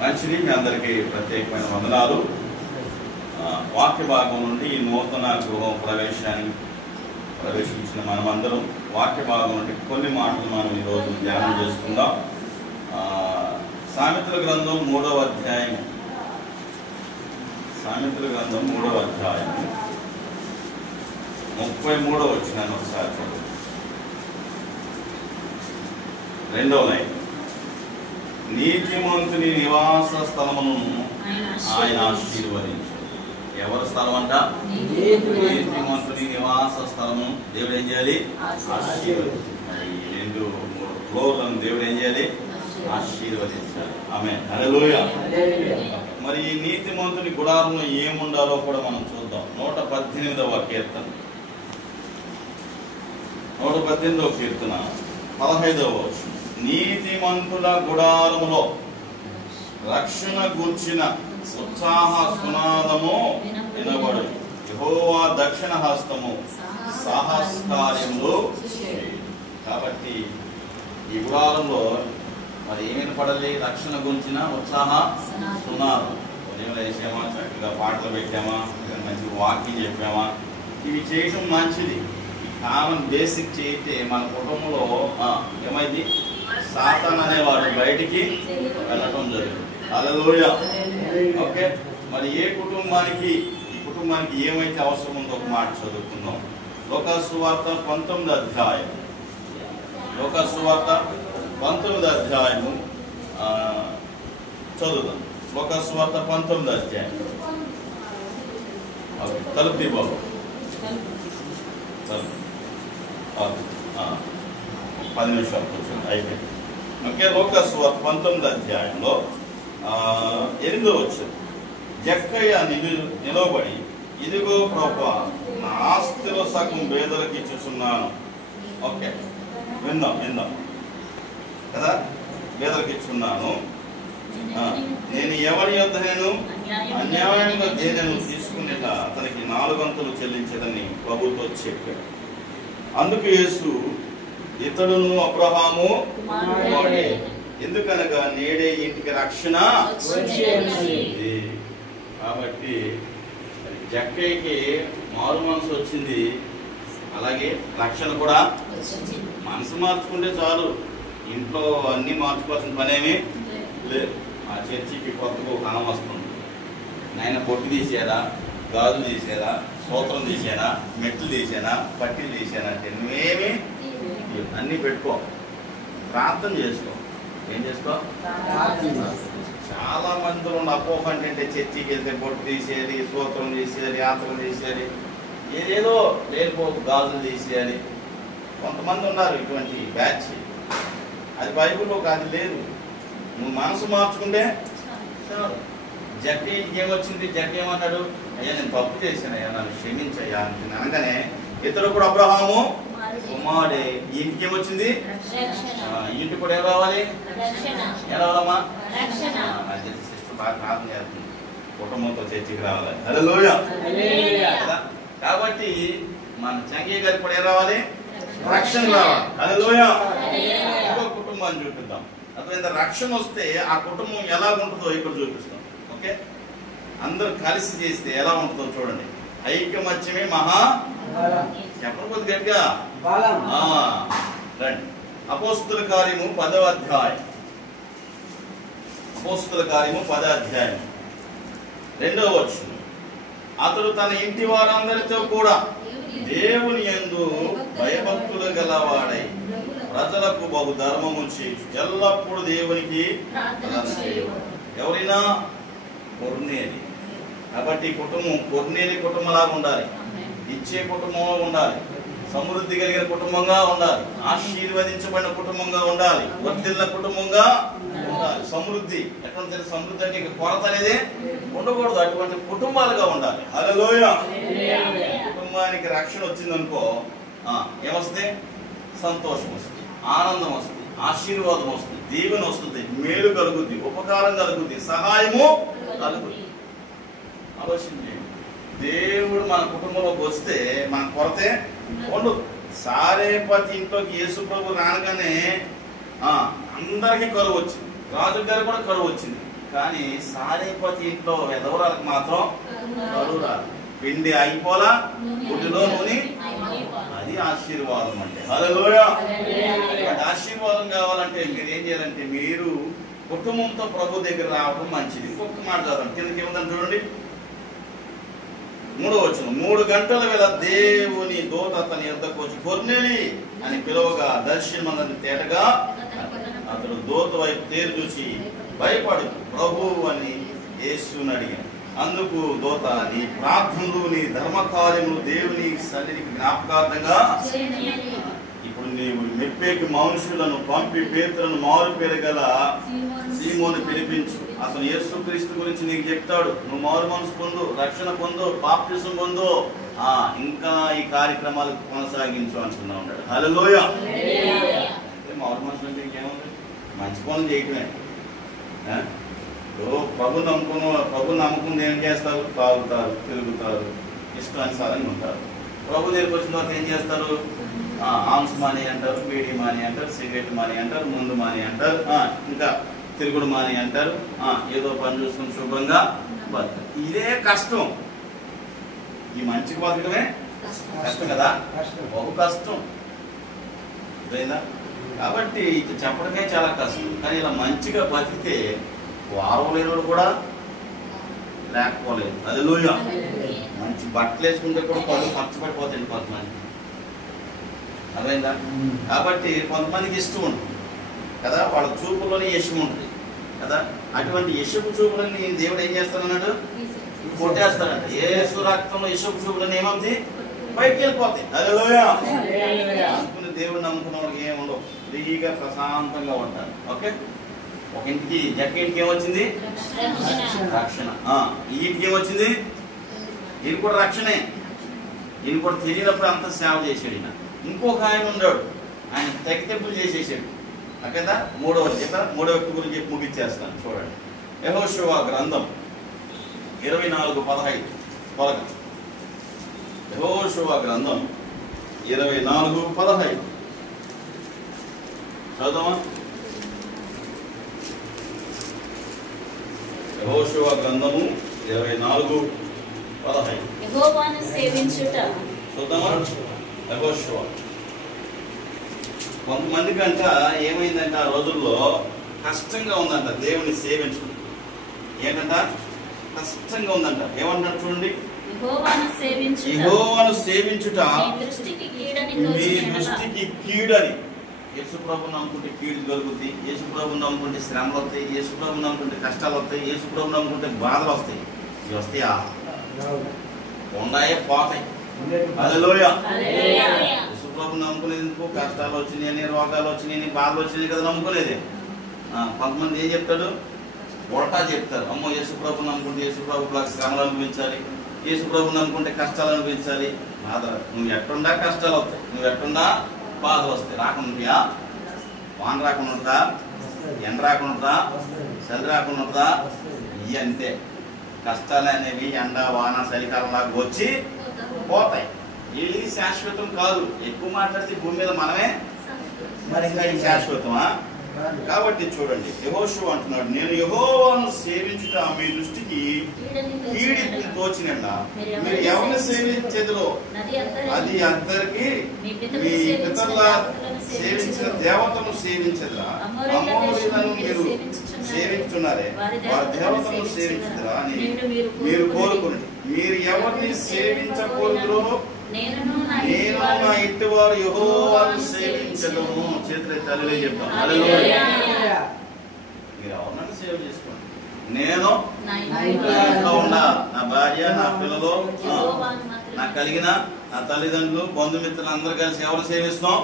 మంచిది. మీ అందరికీ ప్రత్యేకమైన వందనాలు. వాక్య భాగం నుండి ఈ నూతన గృహం ప్రవేశించిన మనమందరం వాక్య భాగం నుండి కొన్ని మాటలు మనం ఈరోజు ధ్యానం చేసుకుందాం. సామెతల గ్రంథం 3వ అధ్యాయం, సామెతల గ్రంథం 3వ అధ్యాయం 33వ వచనాన్ని ఒకసారి చూడండి. 2వ లైన్, నీతిమంతుని నివాస స్థలమును ఆయన ఆశీర్వదించు. ఎవరి స్థలం అంట? నీతిమంతుని నివాస స్థలము దేవుడు ఏం చేయాలి? ఆశీర్వదించాలి. మరి 2-3 ఫ్లోర్లను దేవుడు ఏం చేయాలి? ఆశీర్వదించాలి. ఆమేన్, హల్లెలూయా. మరి ఈ నీతిమంతుని గుడారంలో ఏముండాలో కూడా మనం చూద్దాం. 118వ కీర్తన, 118వ కీర్తన 15వ వచనం, నీతిమంతుల గుడారములో రక్షణ గూర్చిన ఉత్సాహ సునాదము వినబడు. యెహోవా దక్షిణ హస్తము సాహస్కార్యములు. కాబట్టి ఈ గుడారంలో మరి ఏమైనా పడాలి? రక్షణ గురించిన ఉత్సాహ సునాదం. ఉదయం వేసామా, చక్కగా పాటలు పెట్టామా, మంచి వాకింగ్ చెప్పామా, ఇవి చేయటం మంచిది. కామన్ బేసిక్ చేయితే మన కుటుంబంలో ఏమైంది? సాతాన్ అనేవాడు బయటికి వెళ్ళటం జరుగుతుంది. హల్లెలూయా. ఓకే, మరి ఈ కుటుంబానికి ఏమైతే అవసరం ఉందో ఒక మాట చదువుకుందాం. లూకాసు సువార్త 19వ అధ్యాయం, లూకాసు సువార్త 19వ అధ్యాయము చదువుదాం. లూకాసు సువార్త 19వ అధ్యాయం. తలుపు దీపాలు 10 నిమిషాలు కూర్చొని అయిపోయింది. ఓకే, లూకాసు సువార్త 19వ అధ్యాయంలో 8వ వచనం, జక్కయ్య నిలవబడి, ఇదిగో ప్రభువా, నా ఆస్తిలో సగం పేదలకు ఇచ్చుచున్నాను. ఓకే, విందాం కదా. పేదలకు ఇచ్చున్నాను, నేను ఎవరి యొద్ద నేను అన్యాయంగా దేనిని తీసుకునేలా అతనికి 4 వంతులు చెల్లించదని ప్రభుతో చెప్పాడు. అందుకు యేసు, ఇతడును అబ్రహాము కుమారుడే, ఎందుకనగా నేడే ఇంటికి రక్షణ. కాబట్టి జక్కయ్యకి మారు మనసు వచ్చింది, అలాగే రక్షణ కూడా. మనసు మార్చుకుంటే చాలు, ఇంట్లో అన్ని మార్చుకోవాల్సిన పనేమీ లేదు. ఆ చర్చికి కొత్తగా ఒక అనం వస్తుంది. నాయన పొట్టు తీసారా, గాజులు తీసారా, సూత్రం తీసానా, మెట్లు తీసానా, పట్టీలు తీసానా అంటే నువ్వేమి అన్నీ పెట్టుకో, ప్రార్థన చేసుకో. ఏం చేసుకో? చాలా మందిలో ఉన్న అపోహ అంటే చర్చికి వెళ్తే పొట్టు తీసేయాలి, సూత్రం తీసేయాలి, యాత్రలు తీసేయాలి, ఏదేదో లేకపో గాజులు తీసేయాలి. కొంతమంది ఉన్నారు ఇటువంటి బ్యాచ్. అది బైబిల్లో అది లేదు. నువ్వు మనసు మార్చుకుంటే చాలు. జక్కయ్యకి ఏమొచ్చింది? జక్క ఏమన్నాడు? అయ్యా, నేను తప్పు చేశాను, అయ్యా నన్ను క్షమించయ్యా అని అనగానే, ఇతడు కూడా అబ్రహాము కుమారుడే, ఇంటికి ఏమొచ్చింది? ఇంటి కూడా ఏం రావాలి? ఎలా రావాలమ్మా? నా సిస్టర్ బాగా ప్రార్థన చేస్తుంది, కుటుంబంతో చర్చికి రావాలి. హల్లెలూయా. కాబట్టి మన చంగయ్య గారికి కూడా ఏం రావాలి? రక్షణ రావాలి. హల్లెలూయా. ఇంకో కుటుంబాన్ని చూపిద్దాం. అటువంటి రక్షణ వస్తే ఆ కుటుంబం ఎలా ఉంటుందో ఇక్కడ చూపిస్తాం. ఓకే, అందరూ కలిసి చేస్తే ఎలా ఉంటుందో చూడండి. ఐకమత్యమే మహా. చెప్పకపోతే గట్టిగా రండి. అపోస్తుల కార్యము 10వ అధ్యాయం, అపోస్తుల కార్యము 10వ అధ్యాయం 2వ వచనం, అతడు తన ఇంటి వారందరితో కూడా దేవుని యందు భయభక్తులు గలవాడై ప్రజలకు బహు ధర్మము చేసి ఎల్లప్పుడూ దేవునికి ఎవరైనా కొర్నేలి. కాబట్టి కుటుంబం కొర్నేలి కుటుంబంలాగా ఉండాలి, ఇచ్చే కుటుంబంలో ఉండాలి, సమృద్ధి కలిగిన కుటుంబంగా ఉండాలి, ఆశీర్వదించబడిన కుటుంబంగా ఉండాలి, వర్ధిల్ల కుటుంబంగా ఉండాలి. సమృద్ధి ఎక్కడ తెలిసి, సమృద్ధి అంటే ఇక కొరత అనేది ఉండకూడదు. అటువంటి కుటుంబాలుగా ఉండాలి. హల్లెలూయా. కుటుంబానికి రక్షణ వచ్చిందనుకో ఏమొస్తుంది? సంతోషం వస్తుంది, ఆనందం వస్తుంది, ఆశీర్వాదం వస్తుంది, దీవెన వస్తుంది, మేలు కలుగుద్ది, ఉపకారం కలుగుద్ది, సహాయము కలుగుద్ది. ఆలోచించండి, దేవుడు మన కుటుంబంలోకి వస్తే మన కొరతే ఉండదు. సారేపతి ఇంట్లోకి యేసు ప్రభు రానగానే అందరికీ కరువు వచ్చింది. రాజు గారు కూడా కరువు వచ్చింది. కానీ సారేపతి ఇంట్లో ఎదవరాలకు మాత్రం కరువు రాదు. పిండి అయిపోలా, గుడ్డులో నూనె. అది ఆశీర్వాదం అంటే. హల్లెలూయా. ఆశీర్వాదం కావాలంటే మీరు ఏం చేయాలంటే మీరు కుటుంబంతో ప్రభు దగ్గర రావడం మంచిది. ఇంకొక మాట చదవండి, కిందకి ఏముందని చూడండి. 3వ వచనం. 3 గంటల వేళ దేవుని దూత అతని యొద్దకు వచ్చి కొర్నేలి అని పిలువగా దర్శనమందని తేటగా అతడు దూత వైపు తేరు చూసి భయపడు ప్రభువు అని యేసుని అడిగాను. అందుకు దూత, నీ ప్రార్థనలు నీ ధర్మకార్యములు దేవుని సన్నిధికి జ్ఞాపకార్థంగా ఇప్పుడు నీవు మెప్పేకి మనుషులను పంపి పేతులను మారు పేరు గల సీమోను పిలిపించు. అతను యేసుక్రీస్తు గురించి నీకు చెప్తాడు. నువ్వు మారు మనసు పొందు, రక్షణ పొందు, బాప్తిసం పొందు, ఇంకా ఈ కార్యక్రమాలు కొనసాగించు అంటున్నా ఉన్నాడు. హల్లెలూయా. మారు మనసు అంటే ఇంకేముంది? మంచి పనులు చేయటమే. ప్రభు నమ్ముకుని ఏం చేస్తారు? తాగుతారు, తిరుగుతారు, ఇష్టానుసారంగా ఉంటారు. ప్రభు దగ్గరికి వచ్చిన తర్వాత ఏం చేస్తారు? ఆమ్స్ మాని అంటారు, బీడీ మాని అంటారు, సిగరెట్ మాని అంటారు, ముందు మాని అంటారు, ఇంకా తిరుగుడు మాని అంటారు. ఏదో పని చూసుకుని శుభ్రంగా బతక. ఇదే కష్టం. ఈ మంచికి బతకడమే కష్టం కదా, బహు కష్టం. కాబట్టి ఇది చెప్పడమే చాలా కష్టం. కానీ ఇలా మంచిగా బతికితే వారం లేనివాడు కూడా లేకపోలేదు. హల్లెలూయా. మంచి బట్టలు వేసుకుంటే కూడా పళ్ళు పచ్చబడిపోతాయండి కొంతమంది. అర్థమైందా? కాబట్టి కొంతమందికి ఇష్టం ఉంటుంది కదా, వాళ్ళ చూపులోనే యశం ఉంటుంది కదా. అటువంటి యశపు చూపులని దేవుడు ఏం చేస్తానన్నాడు? కొట్టేస్తాడంట. యేసు రక్తంలో యశపు చూపులని ఏమవుతుంది? బయటికి వెళ్ళిపోతాయి. హల్లెలూయా. అనుకుని దేవుడు నమ్ముకున్న వాళ్ళకి ఏముండవు, ఫ్రీగా ప్రశాంతంగా ఉంటారు. ఓకే. ఒక ఇంటికి జక్క ఇంటికి ఏమొచ్చింది? రక్షణ. ఈ ఇంటికి ఏమొచ్చింది? ఈయన కూడా రక్షణే. ఈయన కూడా తెలియనప్పుడు అంత సేవ చేశాడు. ఈయన ఇంకొక ఆయన ఉన్నాడు, ఆయన తెగతెంపులు చేసేసాడు. ఓకేదా? 3వ వ్యక్తి గురించి చెప్పి ముగించేస్తాను. చూడండి, యెహోషువ గ్రంథం 24:15 త్వరగా. యెహోషువ గ్రంథం 24:15 చదువుదామా? యెహోషువ గ్రంథము 24:15. యెహోవాను సేవించుట. చూద్దామా? యెహోషువ. కొంతమందికి అంట ఏమైందంటే ఆ రోజుల్లో కష్టంగా ఉందంట దేవుని సేవించడం. ఏంటంట? కష్టంగా ఉందంట. ఏమంటారు చూడండి, యెహోవాను సేవించుట మీ దృష్టికి కీడని. యేసు ప్రభువుని నమ్ముకుంటే కీడు దొరుకుతుంది, యేసు ప్రభువుని నమ్ముకుంటే శ్రమలు వస్తాయి, యేసు ప్రభువుని నమ్ముకుంటే కష్టాలు వస్తాయి, యేసు ప్రభువుని నమ్ముకుంటే బాధలు వస్తాయి. ఇవి వస్తాయా? ఉన్నాయే, పోతాయి. హల్లెలూయా. యేసు ప్రభువుని నమ్ముకునేందుకు కష్టాలు వచ్చినాయని, రోగాలు వచ్చినాయని, బాధలు వచ్చినాయి కదా నమ్ముకునేది. కొంతమంది ఏం చెప్తాడు? ఉల్టా చెప్తారు. అమ్మో, యేసు ప్రభువుని నమ్ముకుంటే యేసు ప్రభువులకు శ్రమలు అనిపించాలి, యేసు ప్రభువుని నమ్ముకుంటే కష్టాలు అనిపించాలి. బాధ నువ్వు ఎట్టుండా కష్టాలు వస్తాయి, నువ్వు ఎట్టుండా బాధలు వస్తాయి. రాకుండా వాన రాకుండా ఉంటుందా? ఎండ రాకుండా ఉంటుందా? చలి రాకుండా ఉంటుందా? ఇవి అంతే. కష్టాలు అనేవి ఎండ వాన చలికాలంలాగా వచ్చి పోతాయి. ఇది శాశ్వతం కాదు. ఎక్కువ మాట్లాడితే భూమి మీద మనమే, మరి ఇంకా ఇది శాశ్వతమా? కాబట్టి చూడండి, యెహోషువ అంటున్నాడు, నేను యెహోవాను సేవించుట మీ దృష్టికి కీడి తోచినట్లా మీరు ఎవరిని సేవించేదిలో అది అందరికి మీ పితరుల సేవించిన దేవతను సేవించదురా? అమోరీయులను మీరు సేవించుతున్నారే, వారి దేవతను సేవించదురా అని మీరు కోరుకుని మీరు ఎవరిని సేవించకూడదురో నేను నా ఇంటి వారు యెహోవాను సేవించదము. చేతులు తల్లిలో చెప్తాను. హల్లెలూయా. మీరు ఎవరినైనా సేవ చేసుకోండి. నేను నా ఇంట్లో ఉన్నా, నా భార్య, నా పిల్లలు, నాకు కలిగిన నా తల్లిదండ్రులు, బంధుమిత్రులు అందరూ కలిసి ఎవరు సేవిస్తున్నాం?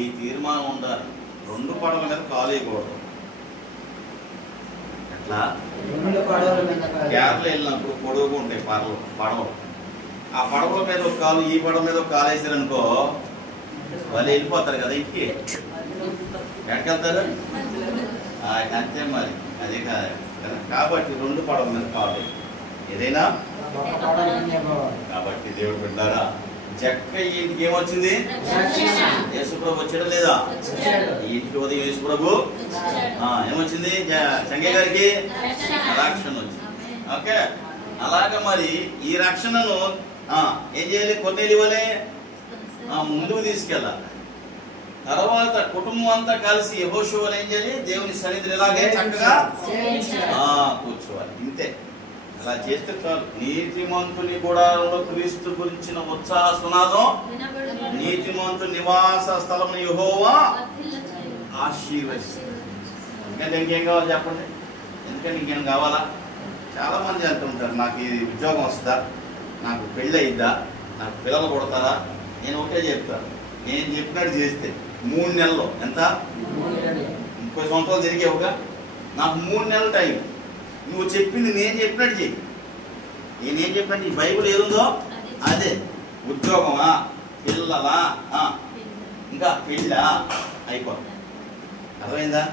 ఈ తీర్మానం ఉండాలి. 2 పడవల మీద కాలు వేయకూడదు. ఎట్లా? కేరళ వెళ్ళినప్పుడు పొడవుగా ఉంటాయి పడవలు. ఆ పడవల మీద ఒక కాలు, ఈ పడవ మీద ఒక కాలు వేసారనుకో వాళ్ళు వెళ్ళిపోతారు కదా ఇంటికి. ఎక్కడికెళ్తారు? అంతే మరి. అదే కాదు కదా. కాబట్టి 2 పడవల మీద కాలు ఏదైనా. కాబట్టి దేవుడు బిడ్డారా, జక్క ఇంటికి ఏమొచ్చింది? యేసుప్రభు వచ్చాడా లేదా? ఇంటికి ఉదయం యేసుప్రభు ఏమొచ్చింది? చంగే గారికి రక్షణ వచ్చింది. ఓకే, అలాగా మరి ఈ రక్షణను ఏం చేయాలి? కొన్నేళ్ళు ఇవ్వాలి, ముందుకు తీసుకెళ్ళాలి. తర్వాత కుటుంబం అంతా కలిసి యెహోషువను ఏం చేయాలి? దేవుని సన్నిధిని ఇలాగే చక్కగా కూర్చోవాలి. ఇంతే, అలా చేస్తే చాలు. నీతిమంతుని గుడారంలో క్రీస్తు గురించిన ఉత్సాహ సునాదం, నీతిమంతుని నివాస స్థలం యెహోవా ఆశీర్వదిస్తాడు. ఎందుకంటే ఇంకేం కావాలి చెప్పండి? ఎందుకంటే ఇంకేం కావాలా? చాలా మంది అంటుంటారు, నాకు ఇది ఉద్యోగం వస్తుందా, నాకు పెళ్ళి అయిద్దా, నాకు పిల్లలు కొడతారా? నేను ఒకటే చెప్తాను, నేను చెప్పినట్టు చేస్తే 3 నెలల్లో ఎంత? 30 సంవత్సరాలు తిరిగేవుగా, నాకు 3 నెలల టైం. నువ్వు చెప్పింది నేను చెప్పినట్టు చెయ్యి. నేనేం చెప్పినట్టు ఈ బైబిల్ ఏదుందో అదే. ఉద్యోగమా, పిల్లలా, ఇంకా పెళ్ళా, అయిపోతుంది. అర్థమైందా?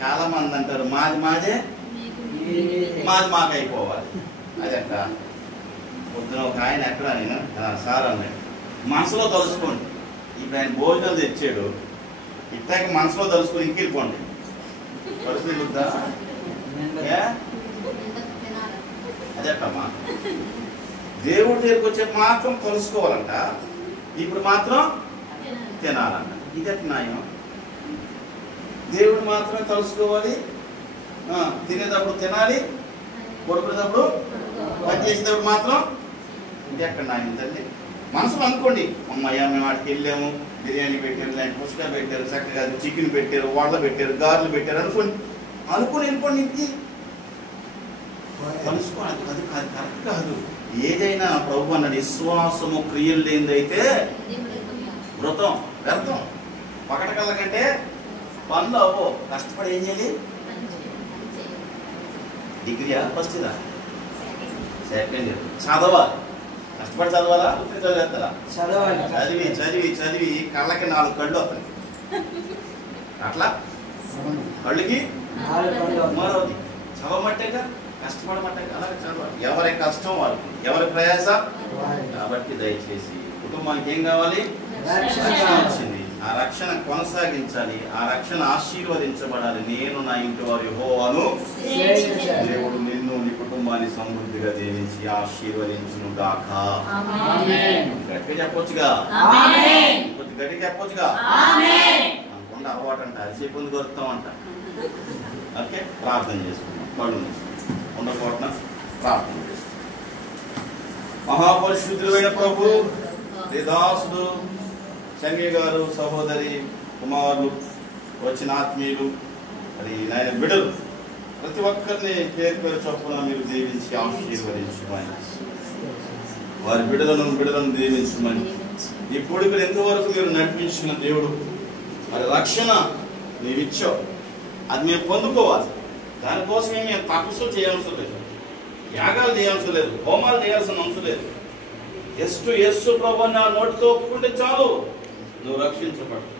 చాలా మంది అంటారు మాది మాదే, మాది మాకు అయిపోవాలి. అదెక్క పొద్దున ఒక ఆయన ఎక్కడ నేను సార్ అన్నాడు, మనసులో తలుసుకోండి. ఇప్పుడు ఆయన భోజనం తెచ్చాడు, ఇట్లాగే మనసులో తలుసుకొని ఇంకెళ్ళిపోండి. పరిస్థితి వద్దా? అదేటమ్మా, దేవుడి దగ్గరికి వచ్చే మాత్రం తలుసుకోవాలంట, ఇప్పుడు మాత్రం తినాలంట. ఇదే న్యాయం. దేవుడు మాత్రమే తలుసుకోవాలి, తినేటప్పుడు తినాలి, పడుకునేటప్పుడు పని చేసేటప్పుడు మాత్రం ఇది ఎక్కడ న్యాయం తల్లి? మనసులో అనుకోండి, అమ్మయ్య మేము వాటికి వెళ్ళాము, బిర్యానీ పెట్టారు, లేదంటే పుష్క పెట్టారు, చక్కగా చికెన్ పెట్టారు, వడలు పెట్టారు, గారెలు పెట్టారు అనుకోండి. వెళ్ళిపోండి ఇంటికి. కలుసుకోవాలి, అది కరెక్ట్ కాదు. ఏదైనా ప్రభు అన్నది విశ్వాసము క్రియలు లేనిదైతే వ్రతం వ్యర్థం. పకట కళ్ళ కంటే పనులు అవ్వో. కష్టపడి ఏం చేయాలి? డిగ్రీయా, ఫస్ట్ ఇదా, సెకండ్ ఇయర్ చదవాలి. కష్టపడి చదవాలా, చదివేస్తారా? చదివి చదివి చదివి కళ్ళకి 4 కళ్ళు వస్తాయి. అట్లా కళ్ళకి మరోది చదవమంటేగా, కష్టపడమంటేగా, అలాగే చదవాలి. ఎవరి కష్టం వాళ్ళు, ఎవరి ప్రయాస. కాబట్టి దయచేసి కుటుంబానికి ఏం కావాలి? రక్షణ వచ్చింది. ఆ రక్షణ కొనసాగించాలి, ఆ రక్షణ ఆశీర్వదించబడాలి. నేను నా ఇంటి వారి యెహోవాను. దేవుడు నిన్ను నీ కుటుంబాన్ని సమృద్ధిగా దీవించి ఆశీర్వదించును గాక. గట్టిగా చెప్పొచ్చుగా, కొద్ది గట్టిగా చెప్పొచ్చుగా. అనుకుండా అలవాటు అంట, అరిసేపు పొంది కొరుతామంట. ఓకే, ప్రార్థన చేసుకున్నాం. కళ్ళు ఉండకోట్న ప్రార్థన చేసుకున్నాం. మహాపరిశుద్ధుడైన ప్రభు, దాసుడు చంగి గారు, సహోదరి, కుమారులు, వచ్చిన ఆత్మీయులు, మరి నాయన బిడ్డలు, ప్రతి ఒక్కరిని పేరు పేరు చొప్పున మీరు దీవించి ఆశీర్వదించమని, వారి బిడ్డలను దీవించమని, ఈ కోడికలు ఎంతవరకు మీరు నడిపించిన దేవుడు, మరి రక్షణ నీవిచ్చావు, అది మేము పొందుకోవాలి. దానికోసమే మేము తపస్సు చేయాల్సి లేదు, యాగాలు చేయాల్సి లేదు, హోమాలు చేయాల్సిన అవసరం లేదు. యేసు ప్రభు నా నోటితో ఒప్పుకుంటే చాలు, నువ్వు రక్షించబడతావు,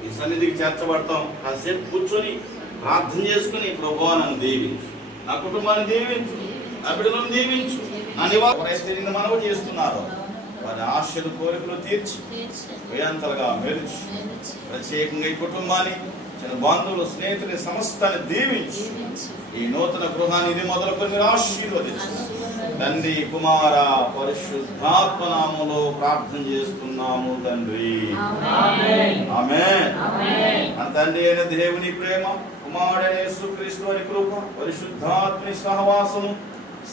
నీ సన్నిధికి చేర్చబడతాం. కాసేపు కూర్చొని ప్రార్థన చేసుకుని, ప్రభువా నన్ను దీవించు, నా కుటుంబాన్ని దీవించు, నా బిడ్డలను దీవించు, నా నివాస మనవి చేస్తున్నారు. వారి ఆశలు కోరికలు తీర్చి వేయంతలుగా మెరుచు. ప్రత్యేకంగా ఈ కుటుంబాన్ని, చిన్న బంధువులు, స్నేహితుని, సమస్తాన్ని దీవించు. ఈ నూతన గృహాన్ని ఇది మొదలుకొని మీరు ఆశీర్వదించు. తండ్రి, కుమార, పరిశుద్ధాత్మ నామములో ప్రార్థన చేస్తున్నాము తండ్రి. ఆమేన్. మన తండ్రి అయిన దేవుని ప్రేమ, కుమారుడైన యేసుక్రీస్తు వారి కృప, పరిశుద్ధాత్మని సహవాసము,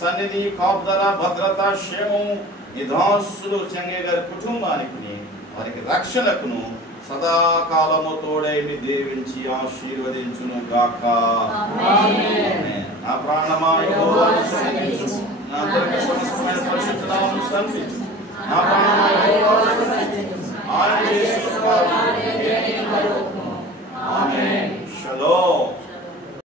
సన్నిధి, కాపుదల, భద్రత, క్షేమము ఈ దాసులు చంగే గారి కుటుంబానికి, వారికి రక్షణకును సదాకాలము తోడైని దీవించి ఆశీర్వదించును గాక. నా ప్రాణమా యెహోవాను స్తుతించుము, నా దైవ సమస్తమైన పరిశుద్ధ నామమును స్తుతించుము.